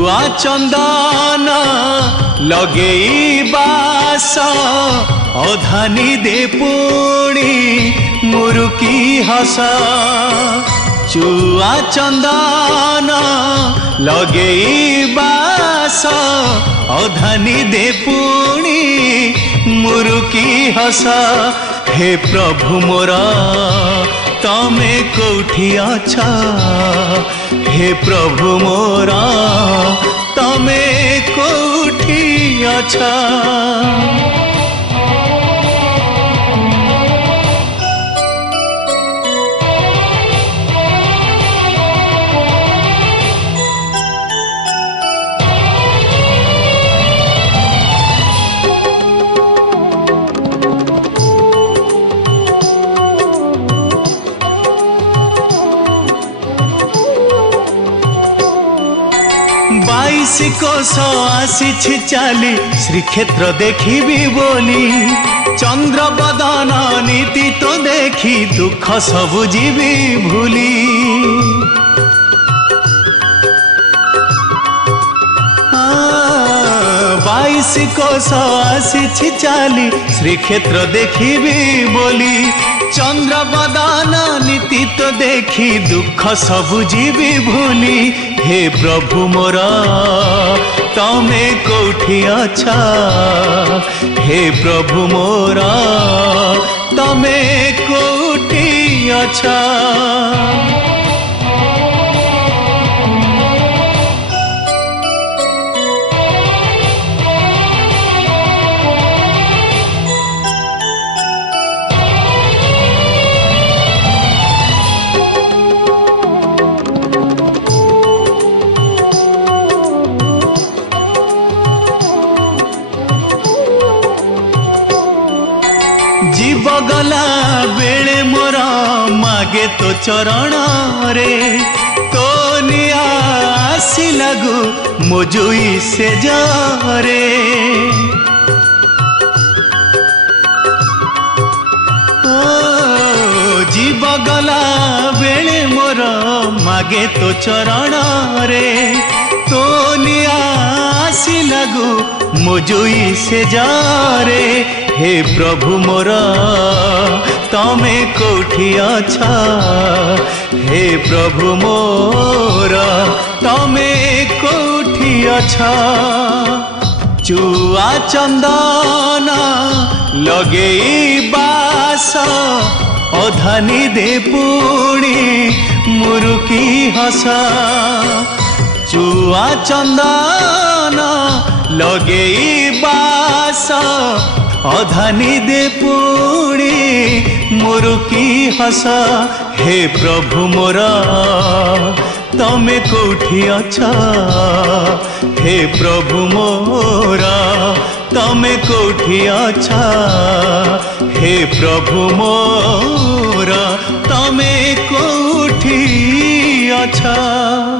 चुआ चंदन लगेई बास अधानी दे पुणी मुरुकी हस चुआ चंदन लगेई बास अधानी दे पुणी मुरुकी हस हे प्रभु मोरा तमे कोठी अच्छा हे प्रभु मोरा तमे कोठी अच्छा कोश आसी चाली श्रीक्षेत्र देखी बोली चंद्र बदन नीति तो देखी दुख सबु जीवी भूली बाईस कोश आसी चाली श्रीक्षेत्र देखी बोली चंद्र बदन नीति तो देखी दुख सबु जीवी भूली हे प्रभु मोरा तमे कोठी अच्छा हे प्रभु मोरा तमे कोठी अच्छा जीव गला बेले मोर मागे तो चरण रे तो निया आसी लागू मोजुई से जरे जीव गला बेले मोर मागे तो चरण रे तो निया आसी लागू मोजुई से जरे हे प्रभु मोरा तमे कोठी अच्छा हे प्रभु मोरा तमे कोठी अच्छा चुआ चंदन लगेई बास अधानी दे पुणी मुरुकी हस चुआ चंदन लगेई बास अधानी दे पुणी मुरुकी हस हे प्रभु मोरा तमे कोठी अच्छा हे प्रभु मोरा तमे कोठी अच्छा हे प्रभु मोरा तमे कोठी अच्छा।